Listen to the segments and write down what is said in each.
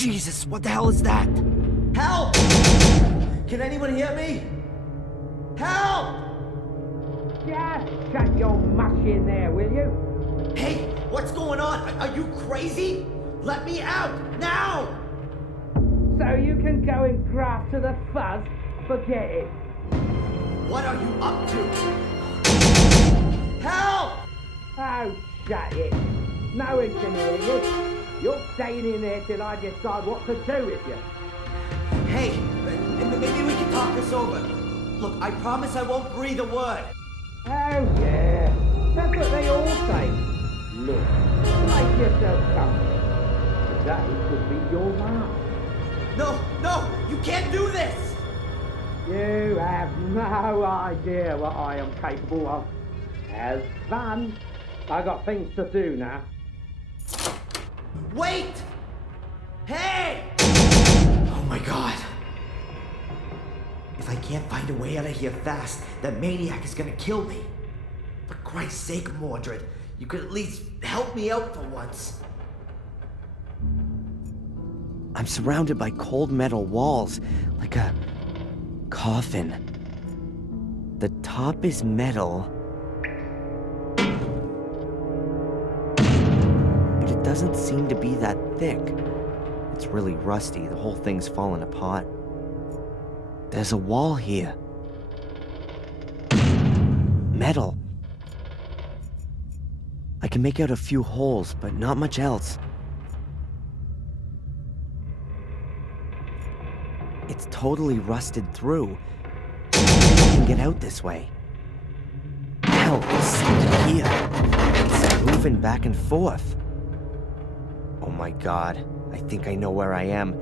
Jesus, what the hell is that? Help! Can anyone hear me? Help! Just shut your mush in there, will you? Hey, what's going on? Are you crazy? Let me out, now! So you can go and graft to the fuzz? Forget it. What are you up to? Help! Oh, shut it. No one can hear you. You're staying in there till I decide what to do with you. Hey, maybe we can talk this over. Look, I promise I won't breathe a word. Oh, yeah. That's what they all say. Look, make yourself comfortable. Today could be your last. No, you can't do this! You have no idea what I am capable of. Have fun. I got things to do now. Wait! Hey! Oh my god. If I can't find a way out of here fast, that maniac is gonna kill me. For Christ's sake, Mordred, you could at least help me out for once. I'm surrounded by cold metal walls, like a coffin. The top is metal, but it doesn't seem to be that thick. It's really rusty, the whole thing's fallen apart. There's a wall here. Metal. I can make out a few holes, but not much else. It's totally rusted through. I can get out this way. Hell, there's something here. It's moving back and forth. Oh my god, I think I know where I am.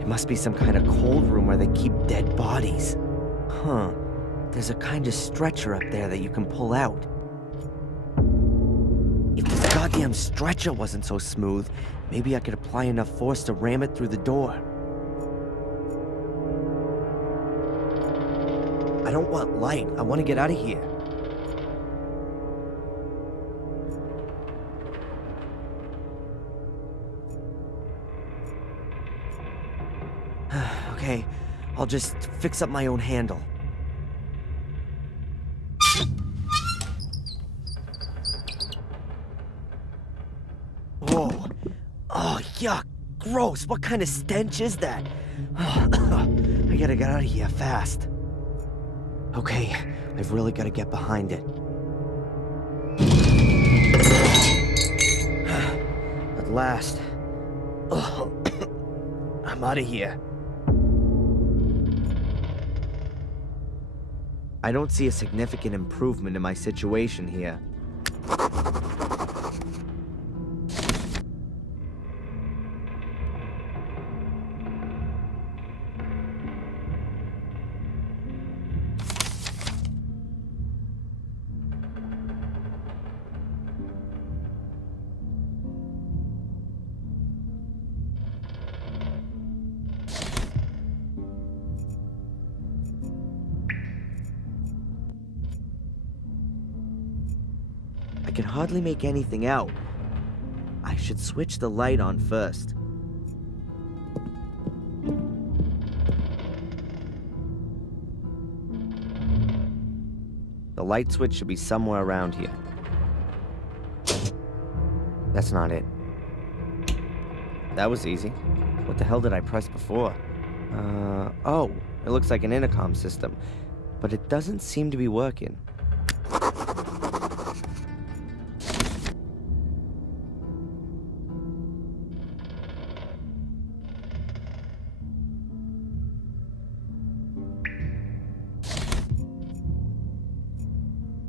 It must be some kind of cold room where they keep dead bodies. Huh, there's a kind of stretcher up there that you can pull out. If this goddamn stretcher wasn't so smooth, maybe I could apply enough force to ram it through the door. I don't want light. I want to get out of here. Okay, I'll just fix up my own handle. Whoa. Oh, yuck. Gross. What kind of stench is that? I gotta get out of here fast. Okay, I've really got to get behind it. At last. I'm out of here. I don't see a significant improvement in my situation here. I can hardly make anything out. I should switch the light on first. The light switch should be somewhere around here. That's not it. That was easy. What the hell did I press before? Oh, it looks like an intercom system, but it doesn't seem to be working.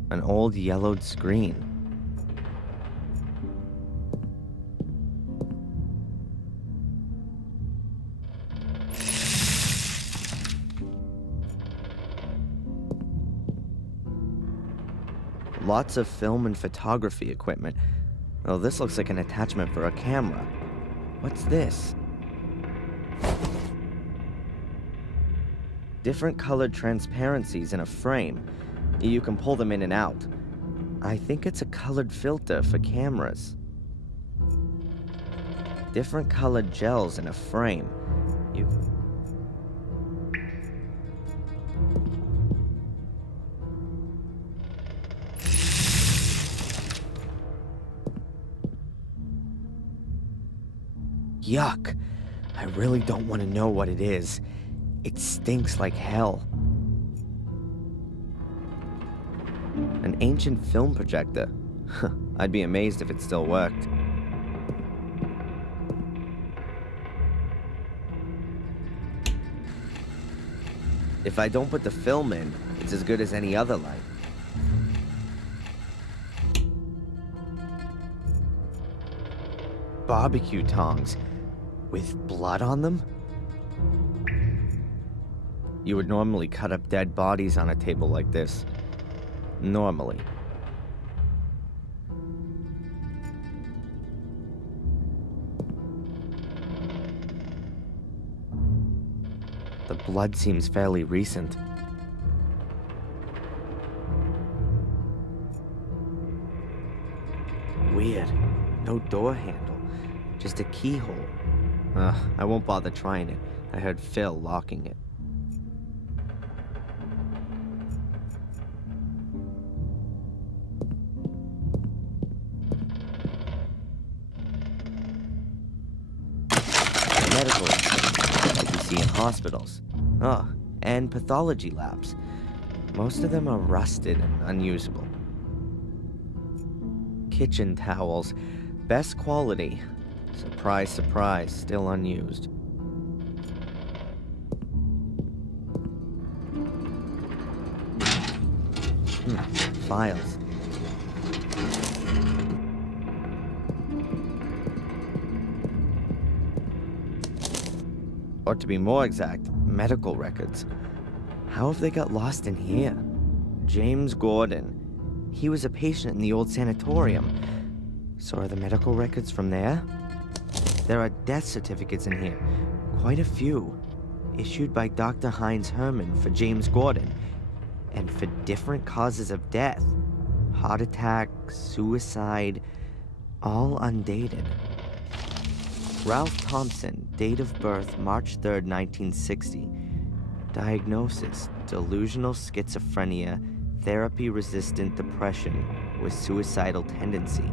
An old yellowed screen. Lots of film and photography equipment. Oh, this looks like an attachment for a camera. What's this? Different colored transparencies in a frame. You can pull them in and out. I think it's a colored filter for cameras. different colored gels in a frame. You... Yuck. I really don't want to know what it is. It stinks like hell. An ancient film projector. I'd be amazed if it still worked. If I don't put the film in, it's as good as any other light. Barbecue tongs. With blood on them? You would normally cut up dead bodies on a table like this. Normally. The blood seems fairly recent. Weird. No door handle. Just a keyhole. I won't bother trying it. I heard Phil locking it. Medical equipment, like you see in hospitals. And pathology labs. Most of them are rusted and unusable. Kitchen towels. Best quality. Surprise, surprise, still unused. Files. Or to be more exact, medical records. How have they got lost in here? James Gordon. He was a patient in the old sanatorium. So are the medical records from there? There are death certificates in here. Quite a few. Issued by Dr. Heinz Herman for James Gordon. And for different causes of death. Heart attack, suicide, all undated. Ralph Thompson, date of birth March 3rd, 1960. Diagnosis, delusional schizophrenia, therapy-resistant depression with suicidal tendency.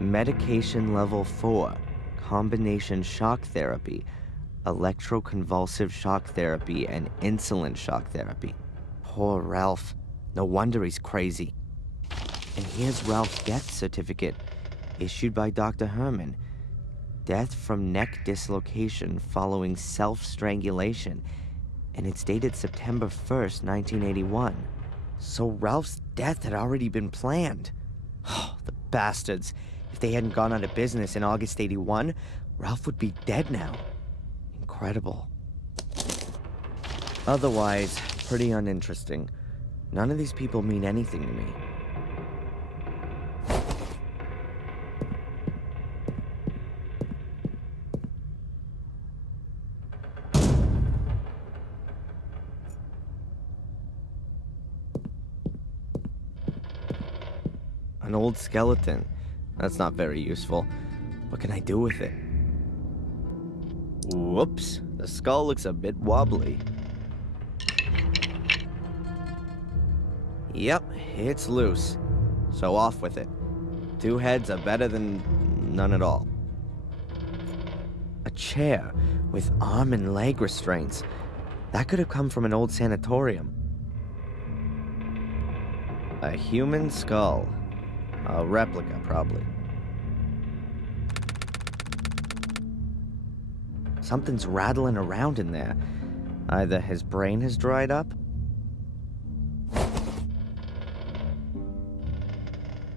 Medication level 4, combination shock therapy, electroconvulsive shock therapy, and insulin shock therapy. Poor Ralph. No wonder he's crazy. And here's Ralph's death certificate, issued by Dr. Herman. Death from neck dislocation following self-strangulation, and it's dated September 1st, 1981. So Ralph's death had already been planned. Oh, the bastards. If they hadn't gone out of business in August 81, Ralph would be dead now. Incredible. Otherwise, pretty uninteresting. None of these people mean anything to me. An old skeleton. That's not very useful. What can I do with it? Whoops. The skull looks a bit wobbly. Yep, it's loose. So off with it. 2 heads are better than none at all. A chair with arm and leg restraints. That could have come from an old sanatorium. A human skull. A replica, probably. Something's rattling around in there. Either his brain has dried up,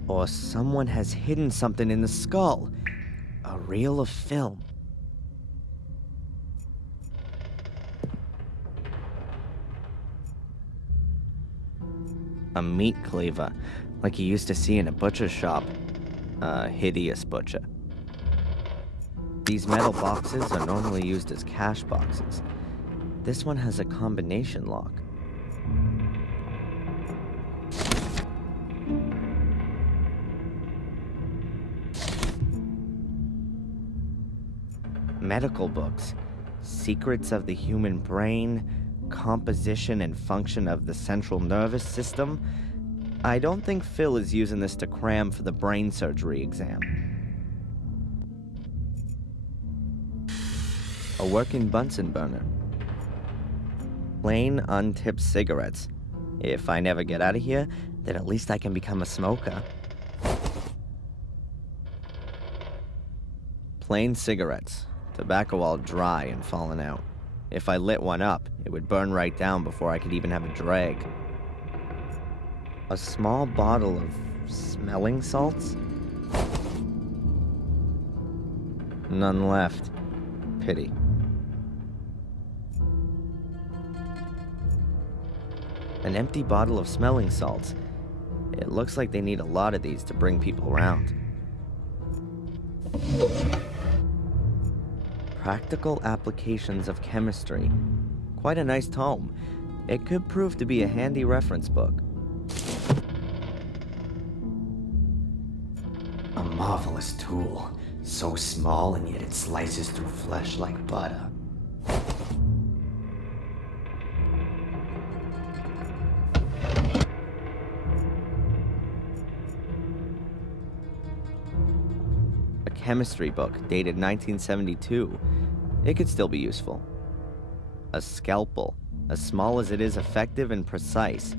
or someone has hidden something in the skull. A reel of film. A meat cleaver, like you used to see in a butcher's shop. A hideous butcher. These metal boxes are normally used as cash boxes. This one has a combination lock. medical books. Secrets of the human brain, composition and function of the central nervous system. I don't think Phil is using this to cram for the brain surgery exam. A working Bunsen burner. Plain, untipped cigarettes. If I never get out of here, then at least I can become a smoker. Plain cigarettes. Tobacco all dry and fallen out. If I lit one up, it would burn right down before I could even have a drag. A small bottle of smelling salts? None left. Pity. An empty bottle of smelling salts. It looks like they need a lot of these to bring people around. Practical Applications of Chemistry. Quite a nice tome. It could prove to be a handy reference book. A marvelous tool. So small and yet it slices through flesh like butter. A chemistry book dated 1972. It could still be useful. A scalpel, as small as it is effective and precise,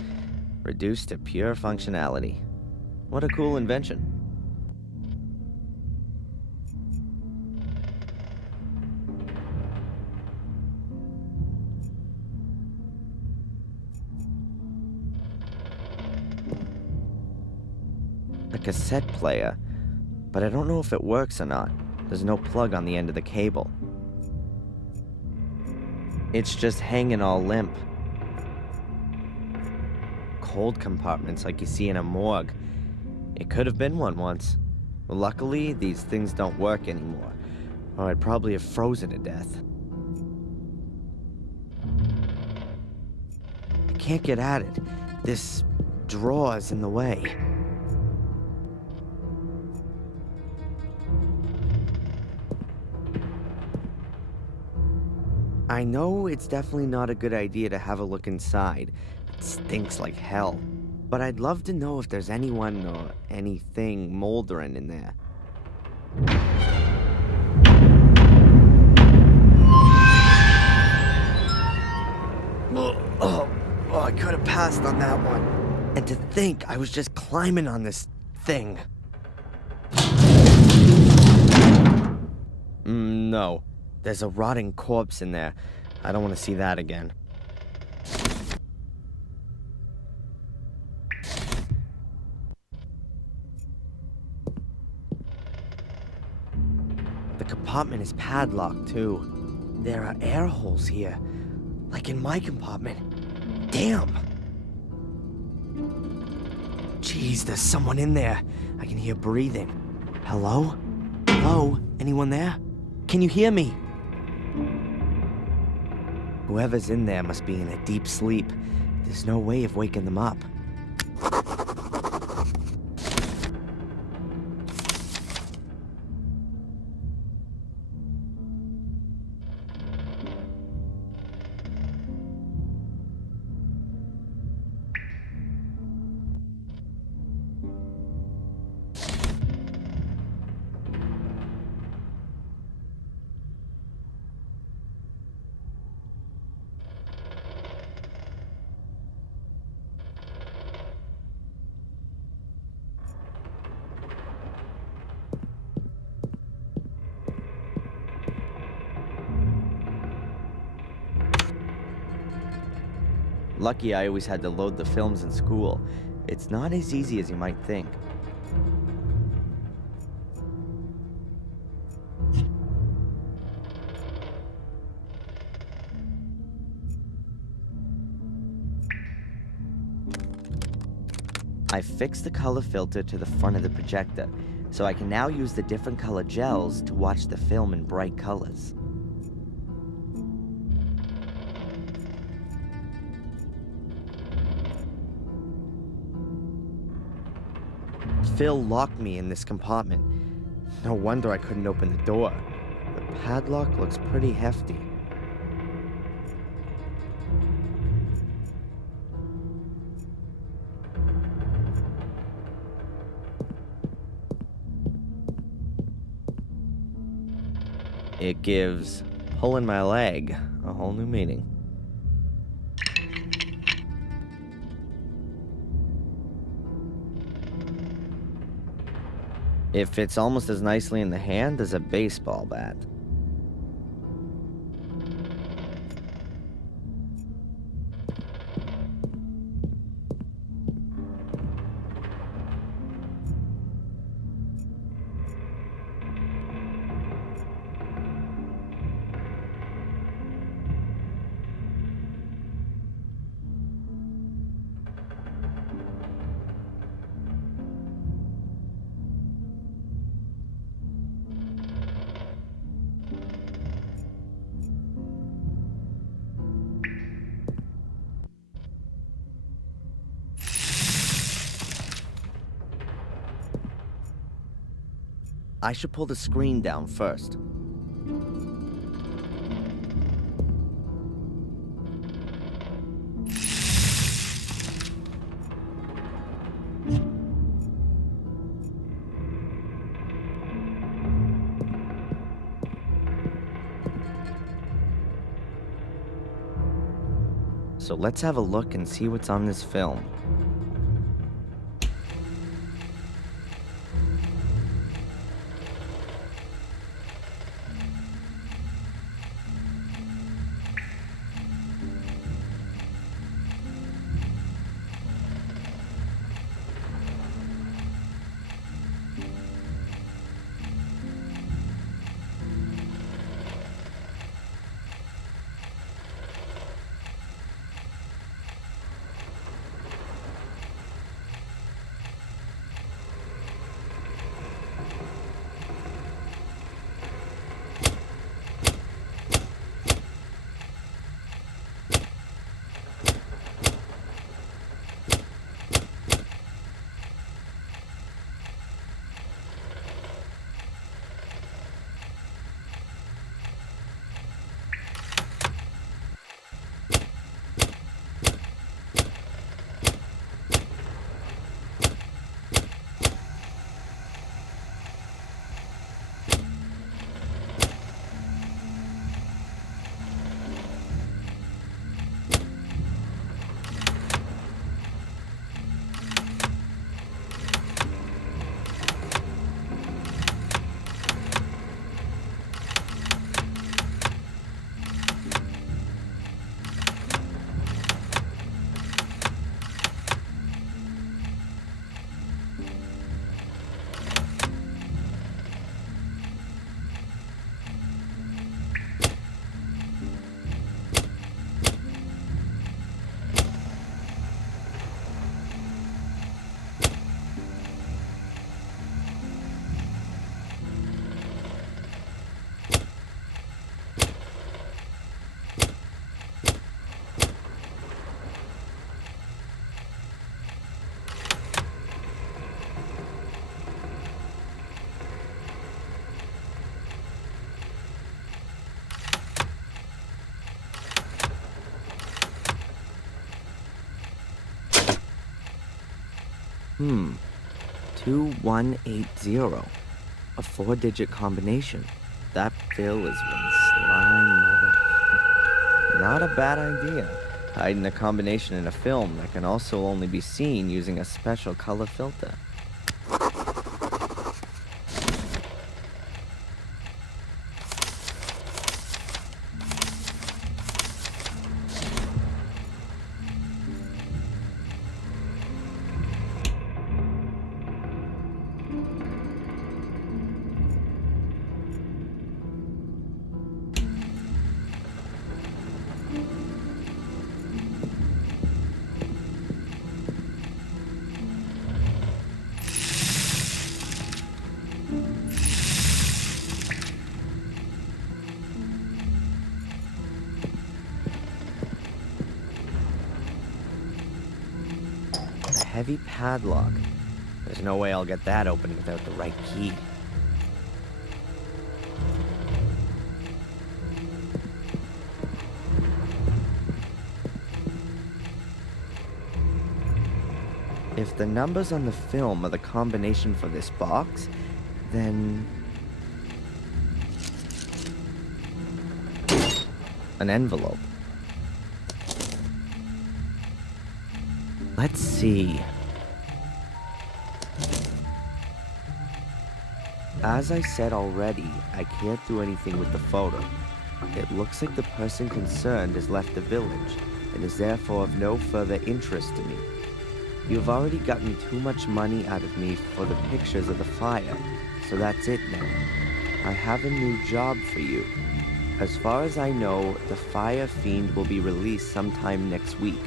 reduced to pure functionality. What a cool invention. A cassette player, but I don't know if it works or not. There's no plug on the end of the cable. It's just hanging all limp. Cold compartments like you see in a morgue. It could have been one once. Luckily, these things don't work anymore, or I'd probably have frozen to death. I can't get at it. This drawer's in the way. I know it's definitely not a good idea to have a look inside. It stinks like hell. But I'd love to know if there's anyone or anything moldering in there. Oh, I could have passed on that one. And to think I was just climbing on this thing. No. There's a rotting corpse in there. I don't want to see that again. The compartment is padlocked, too. There are air holes here, like in my compartment. Damn! Jeez, there's someone in there. I can hear breathing. Hello? Hello? Anyone there? Can you hear me? Whoever's in there must be in a deep sleep. There's no way of waking them up. Lucky I always had to load the films in school. It's not as easy as you might think. I fixed the color filter to the front of the projector, so I can now use the different color gels to watch the film in bright colors. Phil locked me in this compartment. No wonder I couldn't open the door. The Padlock looks pretty hefty. It gives pulling my leg a whole new meaning. It fits almost as nicely in the hand as a baseball bat. I should pull the screen down first. So let's have a look and see what's on this film. Hmm. 2180. A 4-digit combination. That bill is one sly mother. Not a bad idea. Hiding a combination in a film that can also only be seen using a special color filter. Heavy padlock. There's no way I'll get that open without the right key. If the numbers on the film are the combination for this box, then... an envelope. Let's see. As I said already, I can't do anything with the photo. It looks like the person concerned has left the village, and is therefore of no further interest to me. You've already gotten too much money out of me for the pictures of the fire, so that's it now. I have a new job for you. As far as I know, the fire fiend will be released sometime next week.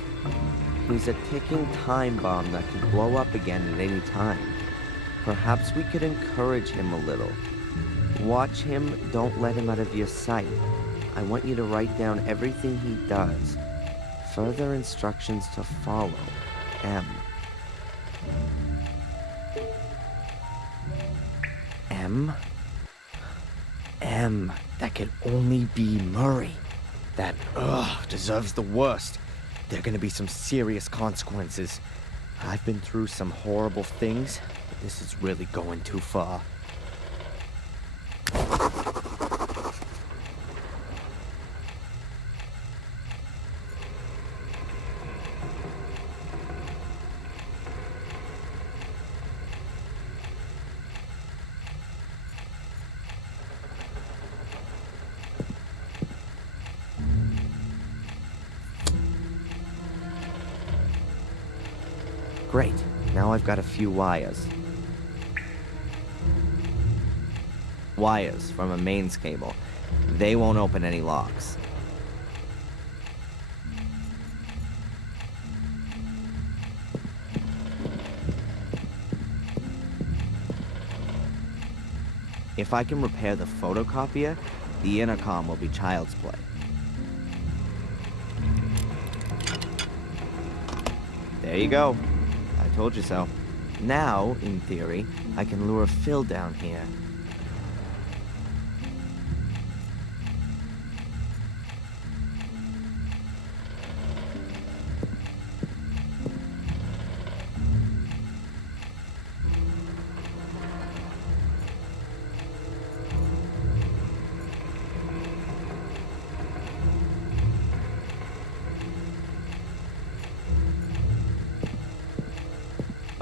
He's a ticking time bomb that can blow up again at any time. Perhaps we could encourage him a little. Watch him, don't let him out of your sight. I want you to write down everything he does. Further instructions to follow. M. M? M. That can only be Murray. That, deserves the worst. There are gonna be some serious consequences. I've been through some horrible things, but this is really going too far. Great. Now I've got a few wires. Wires from a mains cable. They won't open any locks. If I can repair the photocopier, the intercom will be child's play. There you go. I told you so. Now, in theory, I can lure Phil down here.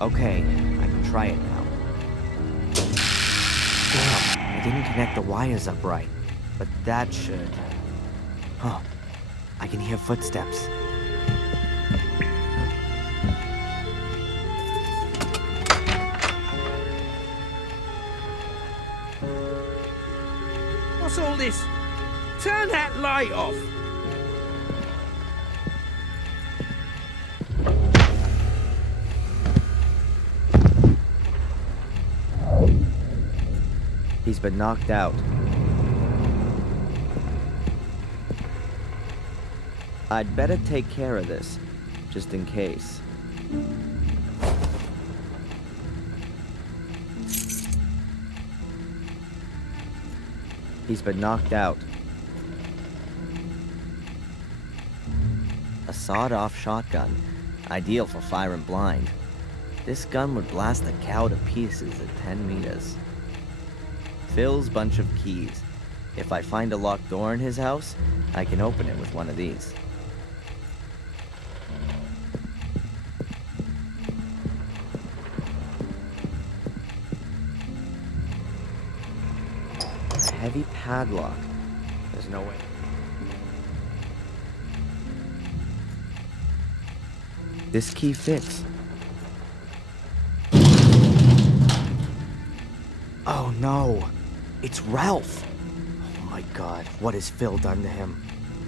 Okay, I can try it now. Damn, I didn't connect the wires up right. But that should... Huh. I can hear footsteps. What's all this? Turn that light off! He's been knocked out. I'd better take care of this, just in case. He's been knocked out. A sawed-off shotgun, ideal for firing blind. This gun would blast a cow to pieces at 10 meters. Phil's bunch of keys. If I find a locked door in his house, I can open it with one of these. A heavy padlock. There's no way. This key fits. Oh no! It's Ralph! Oh my god, what has Phil done to him?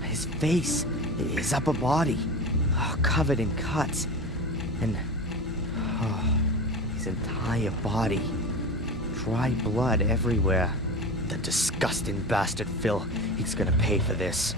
His face, his upper body, covered in cuts, and his entire body. Dry blood everywhere. The disgusting bastard Phil, he's gonna pay for this.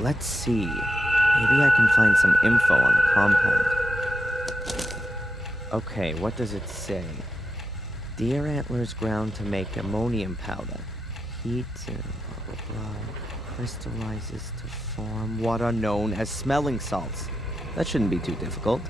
Let's see. Maybe I can find some info on the compound. Okay, what does it say? Deer antlers ground to make ammonium powder. Heat, blah, blah, blah, crystallizes to form what are known as smelling salts. That shouldn't be too difficult.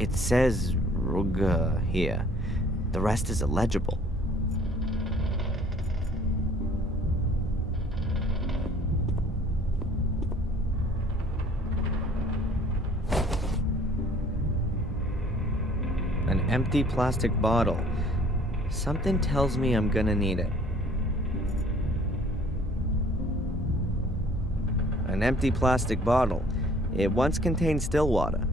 It says Ruga here. The rest is illegible. An empty plastic bottle. Something tells me I'm gonna need it. An empty plastic bottle. It once contained still water.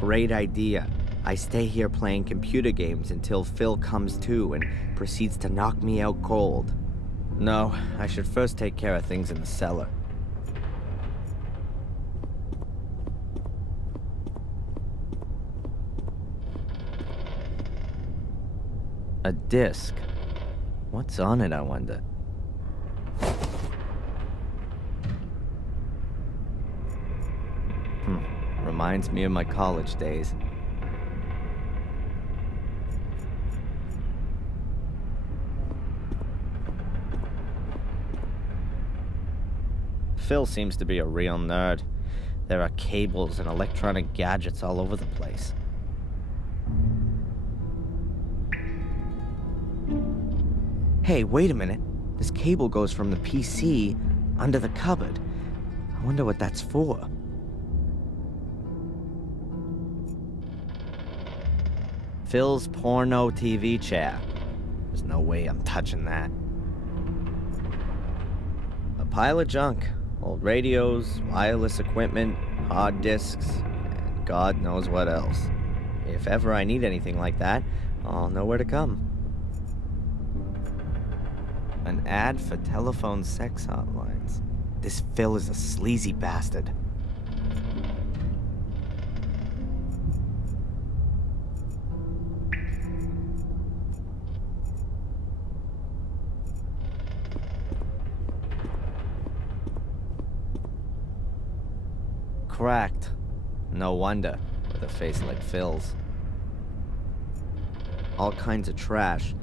Great idea. I stay here playing computer games until Phil comes to and proceeds to knock me out cold. No, I should first take care of things in the cellar. A disc. What's on it, I wonder? Reminds me of my college days. Phil seems to be a real nerd. There are cables and electronic gadgets all over the place. Hey, wait a minute. This cable goes from the PC under the cupboard. I wonder what that's for. Phil's porno TV chair. There's no way I'm touching that. A pile of junk. Old radios, wireless equipment, hard disks, and God knows what else. If ever I need anything like that, I'll know where to come. An ad for telephone sex hotlines. This Phil is a sleazy bastard. Cracked. No wonder, with a face like Phil's. All kinds of trash.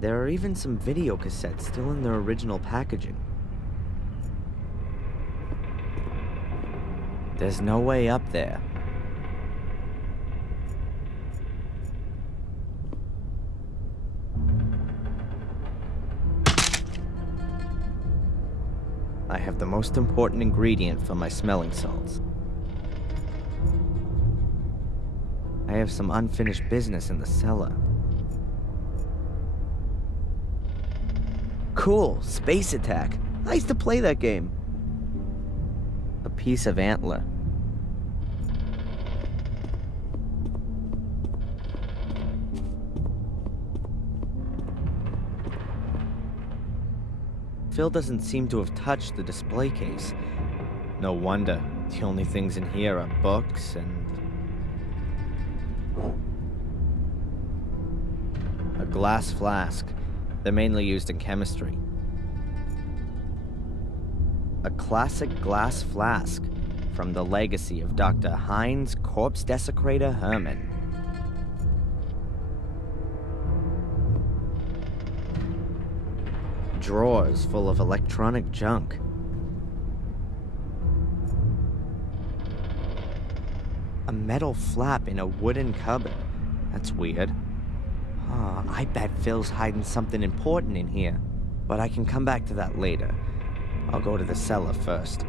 There are even some video cassettes still in their original packaging. There's no way up there. I have the most important ingredient for my smelling salts. I have some unfinished business in the cellar. Cool, Space Attack. I used to play that game. A piece of antler. Phil doesn't seem to have touched the display case. No wonder. The only things in here are books and a glass flask. They're mainly used in chemistry. A classic glass flask from the legacy of Dr. Heinz Corpse Desecrator Herman. Drawers full of electronic junk. A metal flap in a wooden cupboard. That's weird. I bet Phil's hiding something important in here. But I can come back to that later. I'll go to the cellar first.